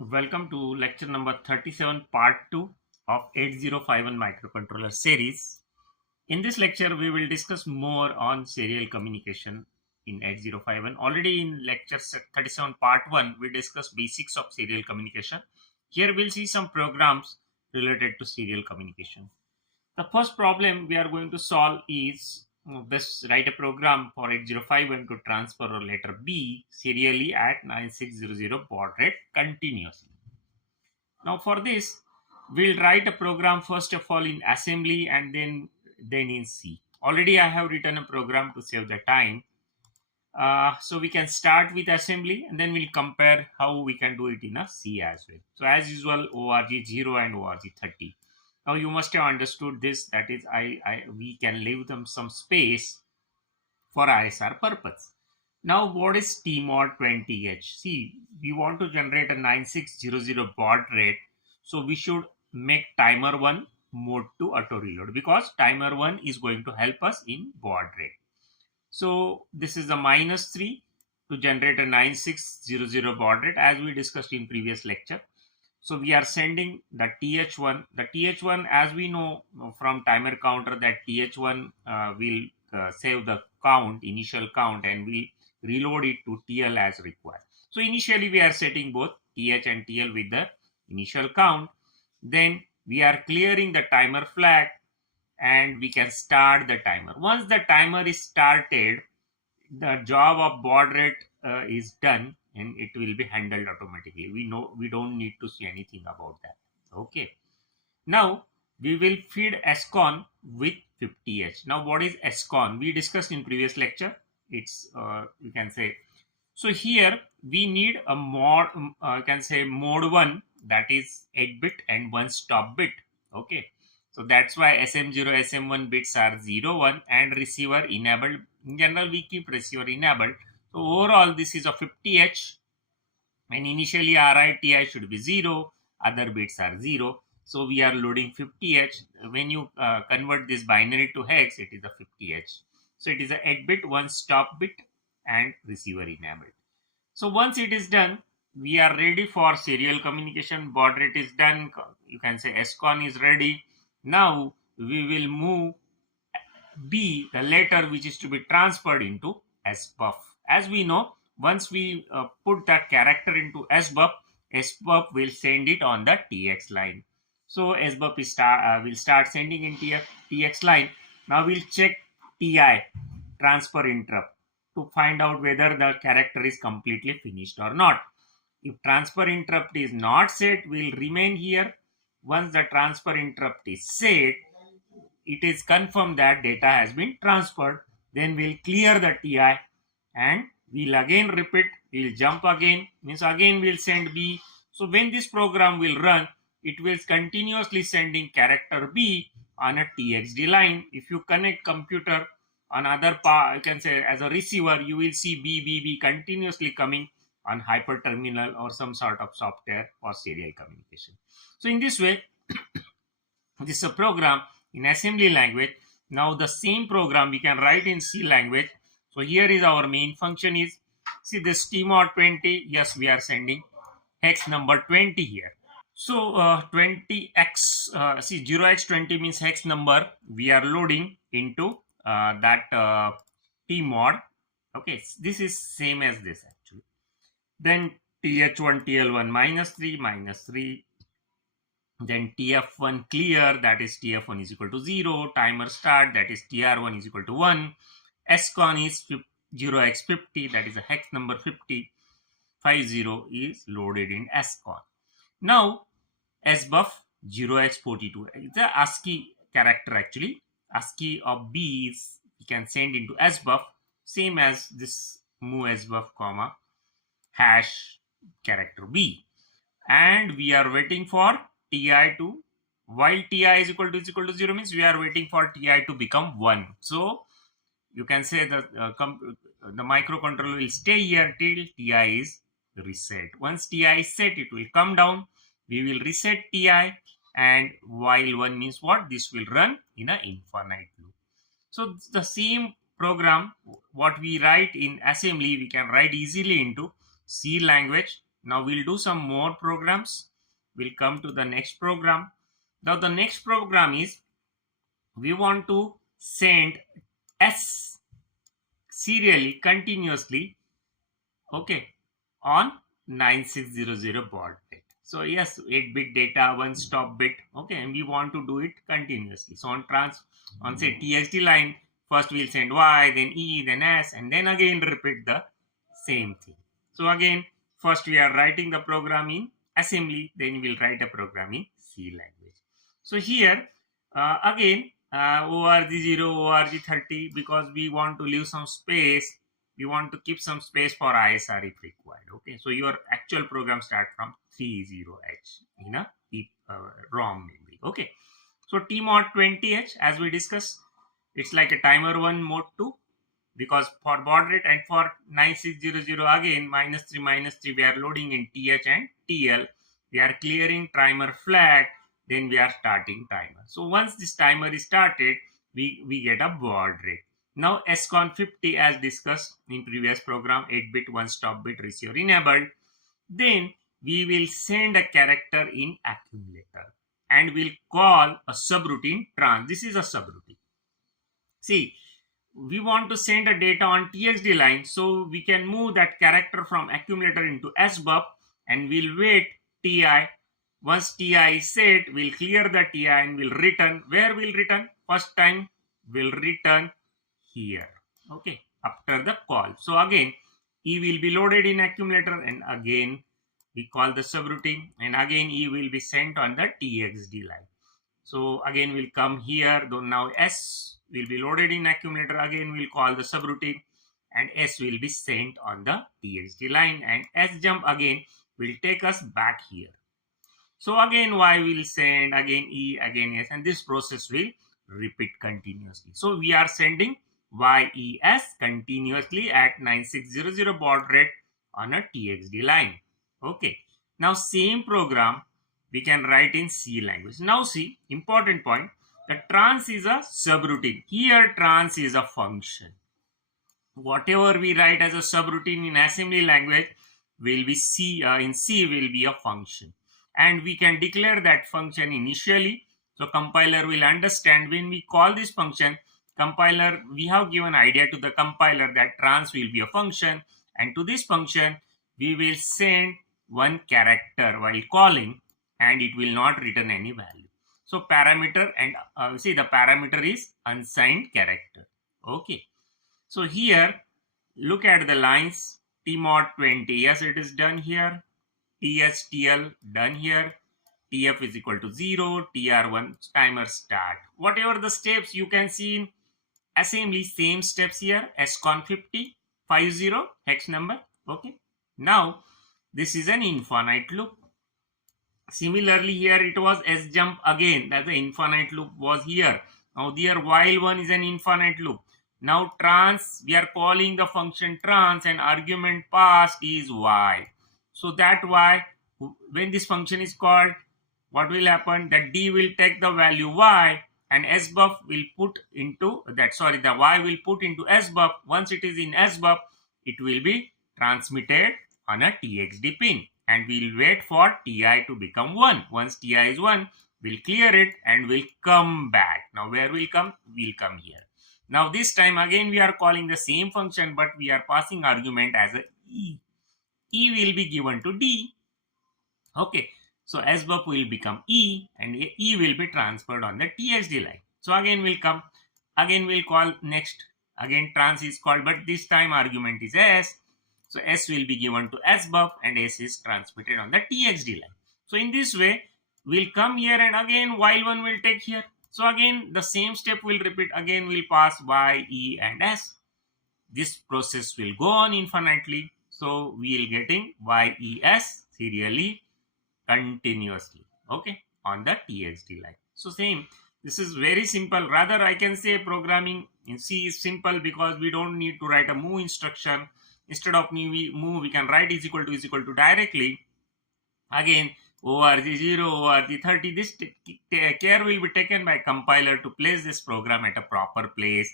Welcome to lecture number 37, part 2 of 8051 microcontroller series. In this lecture, we will discuss more on serial communication in 8051. Already in lecture 37, part 1, we discussed basics of serial communication. Here we'll see some programs related to serial communication. The first problem we are going to solve is best write a program for 8051 to transfer a letter B serially at 9600 baud rate continuously. Now for this, we'll write a program first of all in assembly and then in C. Already I have written a program to save the time. So we can start with assembly and then we'll compare how we can do it in a C as well. So as usual, ORG0 and ORG30. Now you must have understood this, that is we can leave them some space for ISR purpose. Now what is TMOD 20H? See, we want to generate a 9600 baud rate. So we should make timer 1 mode to auto reload because timer 1 is going to help us in baud rate. So this is a -3 to generate a 9600 baud rate as we discussed in previous lecture. So we are sending the TH1. The TH1, as we know from timer counter, that TH1 will save the count, initial count, and we reload it to TL as required. So initially we are setting both TH and TL with the initial count. Then we are clearing the timer flag and we can start the timer. Once the timer is started, the job of baud rate is done and it will be handled automatically. We don't need to see anything about that. Okay. Now we will feed SCON with 50H. Now what is SCON? We discussed in previous lecture. It's you can say. So here we need a mod, you can say mode 1, that is 8-bit and 1 stop bit. Okay. So that's why SM0, SM1 bits are 0, 1 and receiver enabled. In general, we keep receiver enabled. So overall, this is a 50H and initially RITI should be 0, other bits are 0. So we are loading 50H. When you convert this binary to hex, it is a 50H. So it is a 8-bit, 1 stop bit and receiver enabled. So once it is done, we are ready for serial communication. Baud rate is done. You can say SCON is ready. Now we will move B, the letter which is to be transferred into SBUF. As we know, once we put that character into SBUF, SBUF will send it on the TX line. So SBUF is will start sending in TX line. Now we'll check TI, transfer interrupt, to find out whether the character is completely finished or not. If transfer interrupt is not set, we'll remain here. Once the transfer interrupt is set, it is confirmed that data has been transferred. Then we'll clear the TI and we'll again repeat. We'll jump again, means again we'll send B. So when this program will run, it will continuously sending character B on a TXD line. If you connect computer on other part, you can say as a receiver, you will see B continuously coming on hyperterminal or some sort of software for serial communication. So in this way, this is a program in assembly language. Now the same program we can write in C language. So here is our main function is, see this TMOD 20, yes, we are sending hex number 20 here. So 20x, see 0x20 means hex number we are loading into that TMOD. Okay, this is same as this actually. Then TH1, TL1 -3, then TF1 clear, that is TF1 is equal to 0, timer start, that is TR1 is equal to 1, SCON is 0x50, that is a hex number 50 is loaded in SCON. Now SBUF 0x42, it's a ASCII character actually. ASCII of B is we can send into SBUF, same as this move SBUF comma hash character B, and we are waiting for TI to, while TI is equal to 0 means we are waiting for TI to become 1. So you can say that the microcontroller will stay here till TI is reset. Once TI is set, it will come down. We will reset TI, and while 1 means what? This will run in an infinite loop. So the same program what we write in assembly, we can write easily into C language. Now we'll do some more programs. We'll come to the next program. Now the next program is, we want to send S serially, continuously, okay, on 9600 baud rate. So yes, 8-bit data, one stop bit, okay, and we want to do it continuously. So on say TXD line, first we'll send Y, then E, then S, and then again repeat the same thing. So again, first we are writing the program in assembly, then we'll write a program in C language. So here again ORG0, ORG30, because we want to leave some space, we want to keep some space for ISR if required. Okay, so your actual program start from 30H in a ROM memory. Okay, so Tmod 20H, as we discussed, it's like a timer 1 mode 2, because for baud rate and for 9600 again -3 we are loading in TH and TL. We are clearing timer flag, then we are starting timer. So once this timer is started, we get a baud rate. Now SCON 50, as discussed in previous program, 8-bit one stop bit receiver enabled. Then we will send a character in accumulator and we'll call a subroutine trans. This is a subroutine. See, we want to send a data on TXD line, so we can move that character from accumulator into SBUF and we'll wait TI. Once TI is set, we'll clear the TI and we'll return. Where we'll return? First time we'll return here. Okay, after the call. So again, E will be loaded in accumulator and again we call the subroutine and again E will be sent on the TXD line. So again we'll come here, though now S will be loaded in accumulator, again we'll call the subroutine and S will be sent on the TXD line and S jump again will take us back here. So again Y will send, again E, again S, and this process will repeat continuously. So we are sending YES continuously at 9600 baud rate on a TXD line. Okay, now same program we can write in C language. Now see, important point, the trans is a subroutine. Here trans is a function. Whatever we write as a subroutine in assembly language will be in C will be a function. And we can declare that function initially. So compiler will understand when we call this function, compiler, we have given idea to the compiler that trans will be a function, and to this function we will send one character while calling and it will not return any value. So parameter, and see the parameter is unsigned character. Okay, so here look at the lines, Tmod 20, yes, it is done here, THTL done here, TF is equal to 0, TR1 timer start. Whatever the steps you can see in assembly, same steps here, SCON 50 hex number. Okay, now this is an infinite loop. Similarly here it was S jump again, that the infinite loop was here. Now there while one is an infinite loop. Now trans, we are calling the function trans and argument passed is Y. So that Y, when this function is called, what will happen? That D will take the value Y and SBUF will put into that, sorry, the Y will put into SBUF. Once it is in SBUF, it will be transmitted on a TXD pin and we'll wait for TI to become 1. Once TI is 1, we'll clear it and we'll come back. Now where will come? We'll come here. Now this time again we are calling the same function, but we are passing argument as a E. E will be given to D. Okay, so SBUF will become E and E will be transferred on the TXD line. So again we'll come, again we'll call next, again trans is called, but this time argument is S. So S will be given to SBUF and S is transmitted on the TXD line. So in this way, we'll come here and again while one will take here. So again the same step will repeat, again we'll pass Y, E and S. This process will go on infinitely. So we'll getting YES serially continuously, okay, on the TXD line. So same, this is very simple. Rather I can say programming in C is simple because we don't need to write a move instruction. Instead of move, we can write is equal to directly. Again ORG0, ORG30, this care will be taken by compiler to place this program at a proper place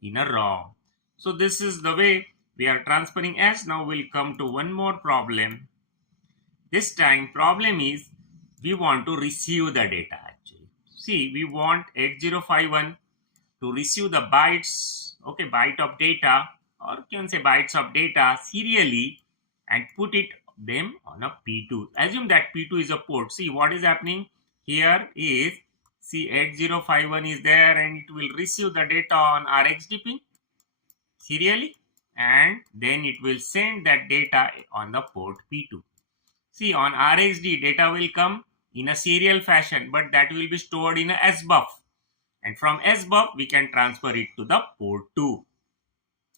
in a ROM. So this is the way we are transferring S. Now we'll come to one more problem. This time problem is we want to receive the data actually. See, we want 8051 to receive the bytes, okay, byte of data, or you can say bytes of data serially and put it them on a P2. Assume that P2 is a port. See what is happening here is, see 8051 is there and it will receive the data on RxD pin serially, and then it will send that data on the port P2. See, on RxD data will come in a serial fashion, but that will be stored in a SBUF, and from SBUF we can transfer it to the port 2.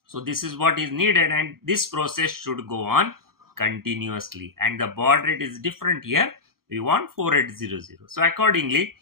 So this is what is needed, and this process should go on continuously, and the baud rate is different here. We want 4800. So accordingly,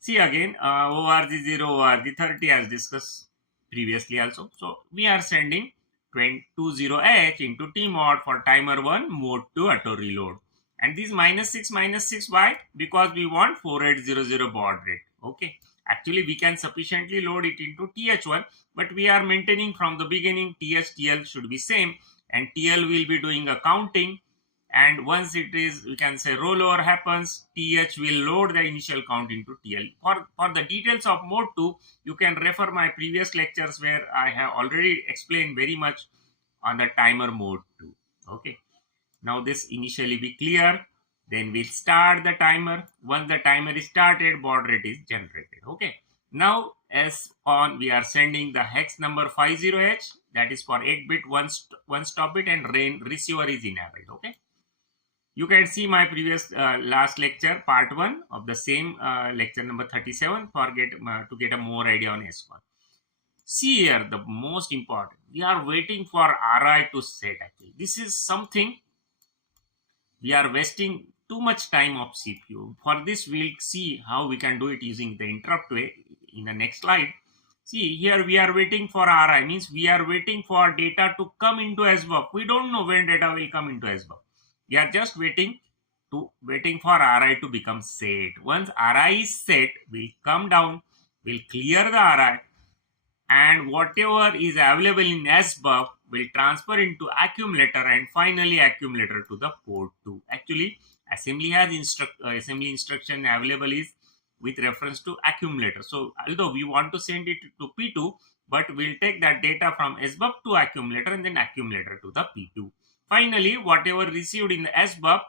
see again, ORG0, ORG30 as discussed previously also. So we are sending 20H into T mod for timer 1, mode 2 auto reload. And this -6 why? Because we want 4800 baud rate. Okay. Actually, we can sufficiently load it into TH1, but we are maintaining from the beginning TH, TL should be same, and TL will be doing a counting. And once it is, we can say rollover happens, TH will load the initial count into TL. For the details of mode 2, you can refer my previous lectures where I have already explained very much on the timer mode 2. Okay. Now this initially be clear. Then we'll start the timer. Once the timer is started, baud rate is generated. Okay. Now as on, we are sending the hex number 50H, that is for 8-bit one stop bit, and receiver is enabled. Okay. You can see my previous last lecture, part 1 of the same lecture number 37 to get a more idea on SCON. See here, the most important, we are waiting for RI to set actually. This is something we are wasting too much time of CPU. For this, we'll see how we can do it using the interrupt way in the next slide. See here, we are waiting for RI, means we are waiting for data to come into SBUF. We don't know when data will come into SBUF. We are just waiting for RI to become set. Once RI is set, we'll come down, we'll clear the RI, and whatever is available in SBUF will transfer into accumulator, and finally accumulator to the port 2. Actually, assembly has assembly instruction available is with reference to accumulator. So although we want to send it to P2, but we'll take that data from SBUF to accumulator and then accumulator to the P2. Finally, whatever received in the SBUF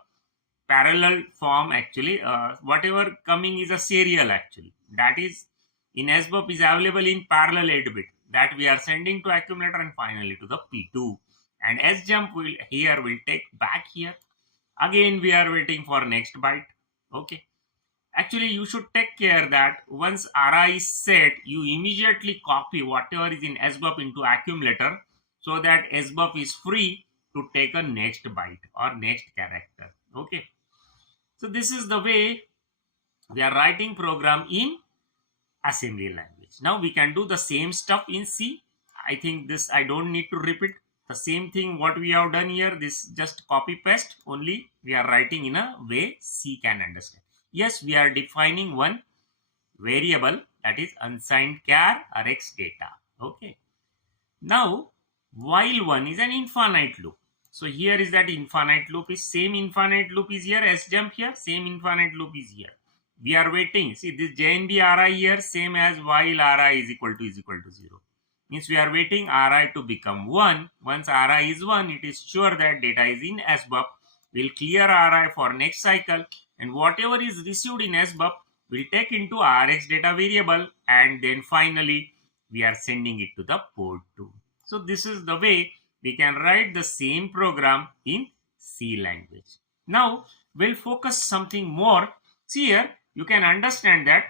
parallel form, actually, whatever coming is a serial actually. That is in SBUF is available in parallel 8-bit. That we are sending to accumulator and finally to the P2. And SJump will take back here. Again, we are waiting for next byte. Okay. Actually, you should take care that once RI is set, you immediately copy whatever is in SBUF into accumulator, so that SBUF is free to take a next byte or next character. Okay. So this is the way we are writing program in assembly language. Now we can do the same stuff in C. I think this I don't need to repeat. The same thing what we have done here, this just copy paste, only we are writing in a way C can understand. Yes, we are defining one variable, that is unsigned char Rx data. Okay. Now while one is an infinite loop. So here is that infinite loop is same infinite loop is here, SJump here, same infinite loop is here. We are waiting. See this JNB RI here same as while RI is equal to 0. Means we are waiting RI to become 1. Once RI is 1, it is sure that data is in SBUF. We'll clear RI for next cycle, and whatever is received in SBUF we'll take into Rx data variable, and then finally we are sending it to the port 2. So this is the way we can write the same program in C language. Now we'll focus something more. See here, you can understand that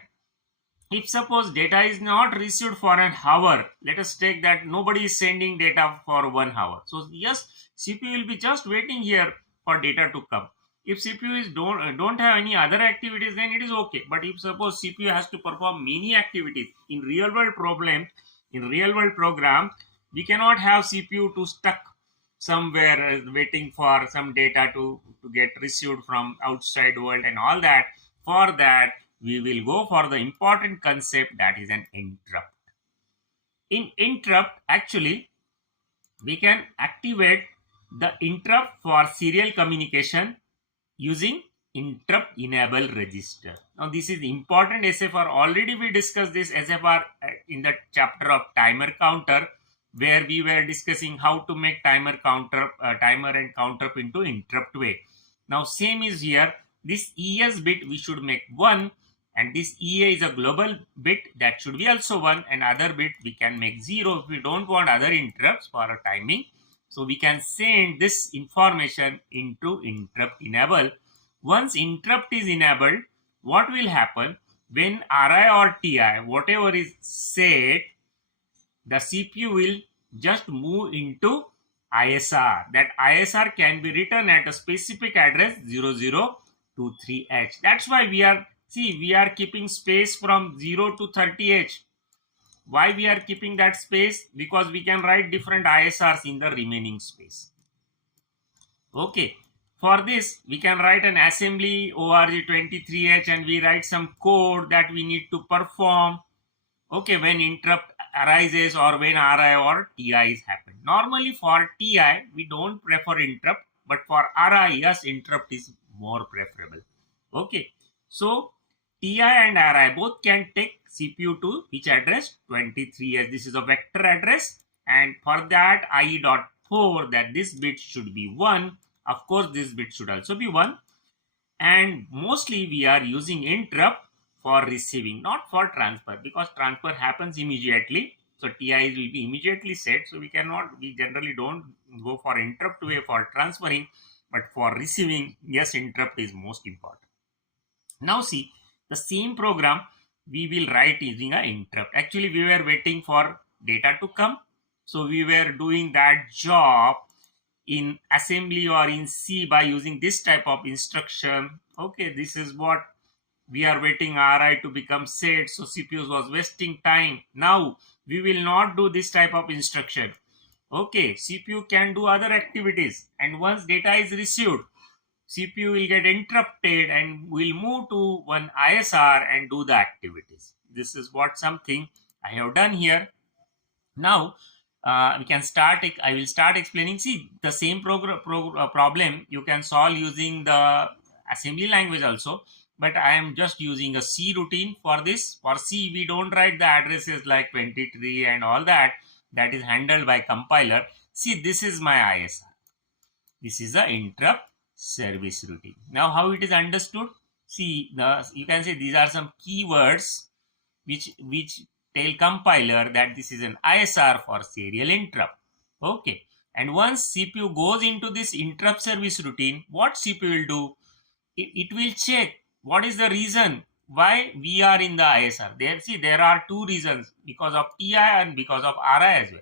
if suppose data is not received for an hour, let us take that nobody is sending data for 1 hour. So yes, CPU will be just waiting here for data to come. If CPU is don't have any other activities, then it is okay. But if suppose CPU has to perform many activities in real world program, we cannot have CPU to stuck somewhere waiting for some data to get received from outside world and all that. For that, we will go for the important concept, that is an interrupt. In interrupt, actually, we can activate the interrupt for serial communication using interrupt enable register. Now this is important SFR. Already we discussed this SFR in the chapter of timer counter, where we were discussing how to make timer and counter into interrupt way. Now same is here. This ES bit we should make 1, and this EA is a global bit, that should be also 1, and other bit we can make 0 if we don't want other interrupts for a timing. So we can send this information into interrupt enable. Once interrupt is enabled, what will happen when RI or TI, whatever is set, the CPU will just move into ISR. That ISR can be written at a specific address 0023H. That's why we are keeping space from 0 to 30H. Why we are keeping that space? Because we can write different ISRs in the remaining space. Okay. For this, we can write an assembly ORG23H, and we write some code that we need to perform. Okay, when interrupt arises or when RI or TI is happened. Normally for TI, we don't prefer interrupt, but for RI, yes, interrupt is more preferable. Okay, so TI and RI both can take CPU to which address? 23H. This is a vector address, and for that IE.4, that this bit should be 1. Of course, this bit should also be 1. And mostly we are using interrupt for receiving, not for transfer, because transfer happens immediately. So TI will be immediately set. So we generally don't go for interrupt way for transferring, but for receiving, yes, interrupt is most important. Now see, the same program we will write using an interrupt. Actually, we were waiting for data to come. So we were doing that job in assembly or in C by using this type of instruction. Okay, this is what we are waiting RI to become set. So CPU was wasting time. Now we will not do this type of instruction. Okay, CPU can do other activities, and once data is received, CPU will get interrupted and will move to one ISR and do the activities. This is what something I have done here. Now we can start. I will start explaining. See, the same problem you can solve using the assembly language also, but I am just using a C routine for this. For C, we don't write the addresses like 23 and all that. That is handled by compiler. See, this is my ISR. This is the interrupt service routine. Now, how it is understood? See, you can say these are some keywords which tell compiler that this is an ISR for serial interrupt. Okay. And once CPU goes into this interrupt service routine, what CPU will do? It will check what is the reason why we are in the ISR. There are two reasons, because of TI and because of RI as well.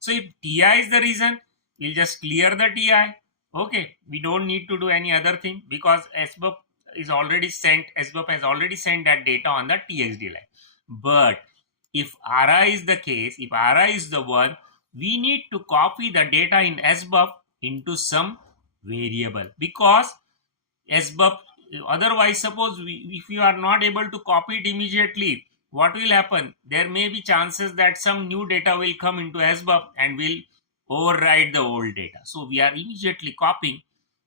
So if TI is the reason, we'll just clear the TI. Okay, we don't need to do any other thing because SBUF is already sent. SBUF has already sent that data on the TXD line. But if RI is the case, if RI is the one, we need to copy the data in SBUF into some variable, because SBUF, otherwise suppose if you are not able to copy it immediately, what will happen? There may be chances that some new data will come into SBUF and will override the old data. So we are immediately copying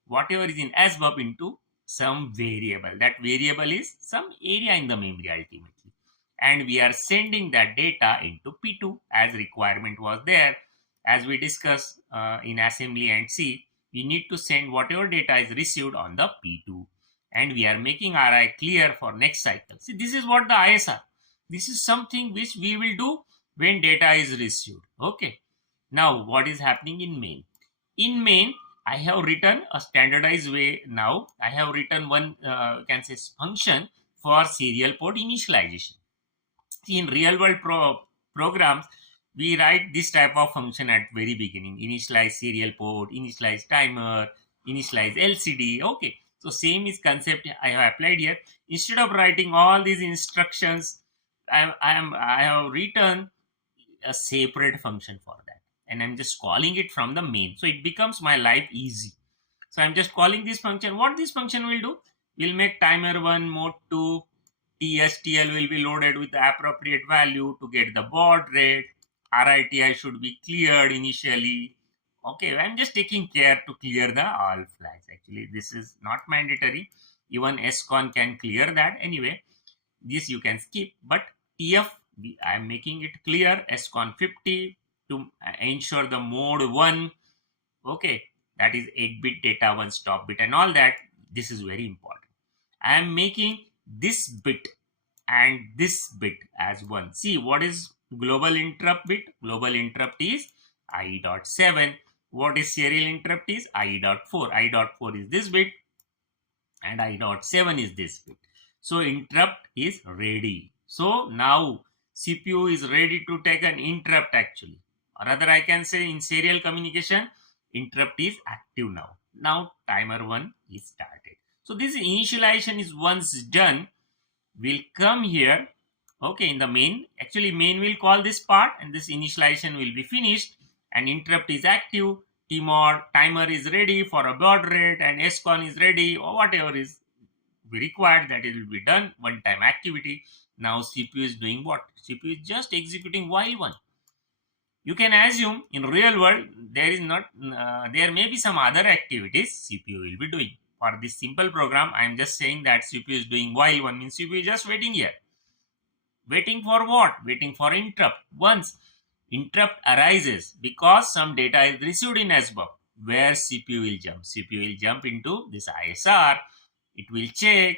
whatever is in SBUF into some variable. That variable is some area in the memory ultimately. And we are sending that data into P2 as requirement was there. As we discussed in assembly and C, we need to send whatever data is received on the P2. And we are making RI clear for next cycle. See, this is what the ISR. This is something which we will do when data is received. Okay. Now, what is happening in main? In main, I have written a standardized way. Now, I have written one, you can say, function for serial port initialization. See, in real world programs, we write this type of function at very beginning. Initialize serial port, initialize timer, initialize LCD. Okay. So, same is concept I have applied here. Instead of writing all these instructions, I have written a separate function for that. And I'm just calling it from the main. So it becomes my life easy. So I'm just calling this function. What this function will do? We'll make timer 1, mode 2, TSTL will be loaded with the appropriate value to get the baud rate. RITI should be cleared initially. Okay, I'm just taking care to clear the all flags. Actually, this is not mandatory. Even SCON can clear that. Anyway, this you can skip. But TF, I'm making it clear. SCON 50 to ensure the mode 1. Okay, that is 8-bit data, 1 stop bit and all that. This is very important. I am making this bit and this bit as 1. See, what is global interrupt bit? Global interrupt is I.7. What is serial interrupt is I.4. I.4 is this bit and I.7 is this bit. So interrupt is ready. So now CPU is ready to take an interrupt actually. Or rather I can say in serial communication, interrupt is active now. Now timer 1 is started. So this initialization is once done, will come here. Okay, in the main, actually main will call this part and this initialization will be finished and interrupt is active. Tmod timer is ready for a baud rate and SCON is ready or whatever is required, that it will be done one time activity. Now CPU is doing what? CPU is just executing while one. You can assume in real world there is not there may be some other activities CPU will be doing. For this simple program, I am just saying that CPU is doing while one means CPU is just waiting here. Waiting for what? Waiting for interrupt. Once interrupt arises because some data is received in SBUF, where CPU will jump. CPU will jump into this ISR. It will check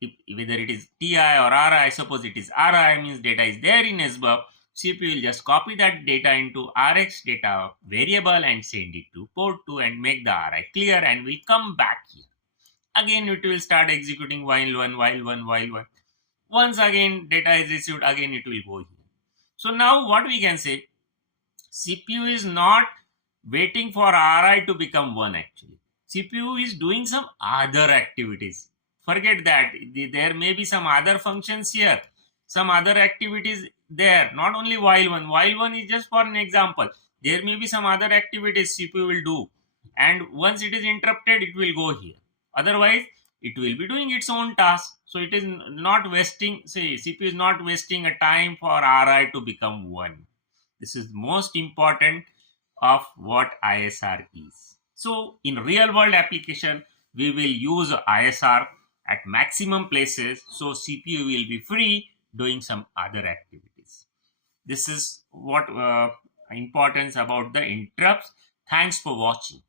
whether it is TI or RI. Suppose it is RI means data is there in SBUF. CPU will just copy that data into RX data variable and send it to port 2 and make the RI clear and will come back here. Again it will start executing while one. Once again data is received, again it will go here. So now what we can say, CPU is not waiting for RI to become 1 actually. CPU is doing some other activities. Forget that. There may be some other functions here. Some other activities there. Not only while one. While one is just for an example. There may be some other activities CPU will do. And once it is interrupted, it will go here. Otherwise, it will be doing its own task. So it is not wasting, say, CPU is not wasting a time for RI to become 1. This is most important of what ISR is. So in real world application, we will use ISR at maximum places. So CPU will be free doing some other activities. This is what importance about the interrupts. Thanks for watching.